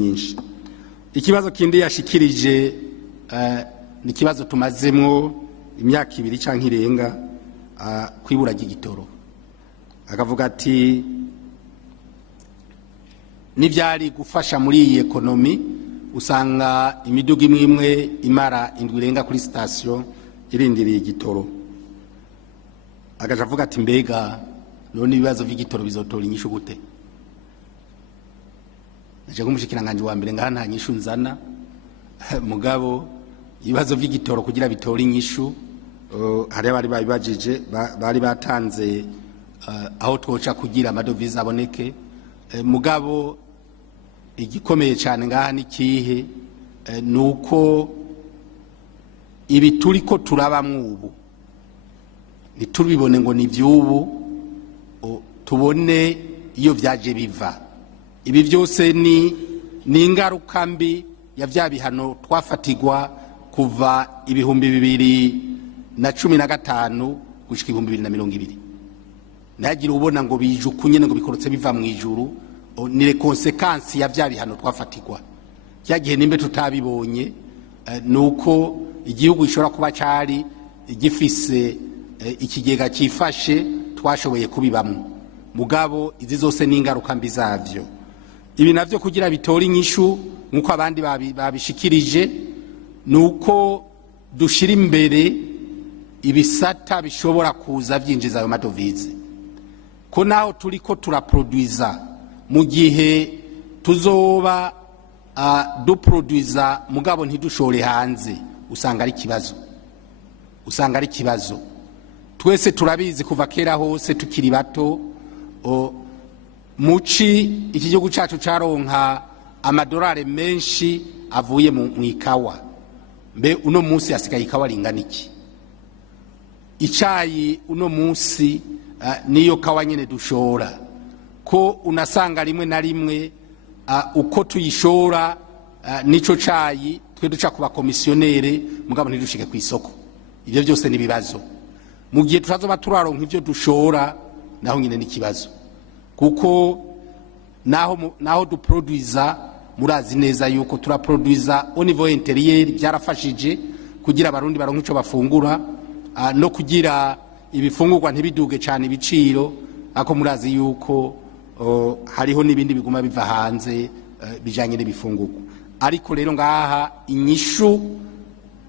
nyinshi. Ikibazo kindi yashikirije ni kibazo tumazemwo imyaka 2 canke irenga kwibura ry'igitoro. Akavuga ati nivyari gufasha muri iyi ekonomi usanga imiduga imwe imara indwi irenga kuri station irindiriye igitoro. Agaje avuga ati mbega none ibibazo vy'igitoro bizotora inyishu gute? Naje kumushikiranganje wa mbere ngaha nta nyishu nzana mugabo ibibazo vy'igitoro kugira bitora inyishu hari abari babibajije bari batanze aho twoca kugira amadovize aboneke mugabo igikomeye cyane ngaha nikihe nuko ibi turiko turabamwe ubu nitubibone ngo ni vyubu tubone iyo vyaje biva. Ibi byose ni ingaruka mbi ya vya bihano twafatigwa kuva 2015 gushika 2020. Nagira ubona ngo bijukunye ngo bikorotse biva mu ijuru ni le conséquences ya vya bihano twafatigwa. Cyagihe nimbe tutabibonye nuko igihugu gishobora kuba cari gifise ikigega cyifashe twashoboye kubibamwe mugabo izi zose ni ingaruka mbi zavyo. Ibi navyo kugira bitora inyishu nkuko abandi babishikirije nuko dushira imbere ibisata bishobora kuza vyinjiza ayo madovize ko naho turiko turaproduiza mu gihe tuzoba duproduiza mugabo ntidushore hanze usanga ari kibazo. Twese turabizi kuva kera hose tukiri bato muci iki gihugu cyacu caronka amadolari menshi avuye mu ikawa. Mbe uno munsi yasigaye ikawa ringana iki? Icayi uno munsi niyo kawa nyene dushora ko unasanga rimwe na rimwe uko tuyishora nico cayi twe duca kuba komisionere mugabo ntidushike ku isoko. Ivyo byose ni bibazo. Mu gihe turazoba turaronka ivyo dushora naho nyine ni kibazo kuko naho duproduiza murazi neza yuko turaproduiza au niveau intérieur byarafashije kugira abarundi baronka ico bafungura no kugira ibifungurwa ntibiduge cyane ibiciro ako murazi yuko hariho nibindi biguma biva hanze bijanye n'ibifungurwa. Ariko rero ngaha inyishu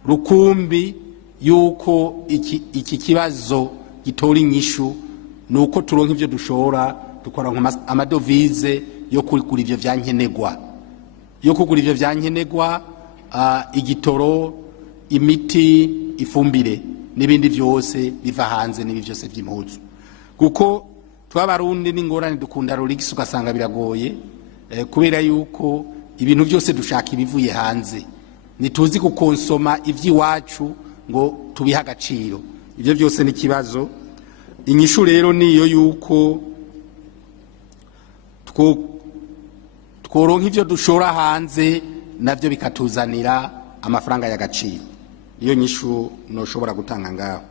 rukumbi yuko iki kibazo gitora inyishu nuko turonka ivyo dushora dukora amadovize yo kugura ivyo vyankenegwa igitoro, imiti, ifumbire n'ibindi vyose biva hanze n'ibi vyose vy'impuzu kuko twabarundi n'ingorane dukunda rurigisi ugasanga biragoye kubera yuko ibintu byose dushaka ibivuye hanze nituzi gukonsoma ivy'iwacu ngo tubiha agaciro. Ivyo byose ni kibazo. Inyishu rero niyo yuko tworonka ivyo dushora hanze navyo bikatuzanira amafaranga y'agaciro. Iyo nyishu no shobora gutanga ngaho.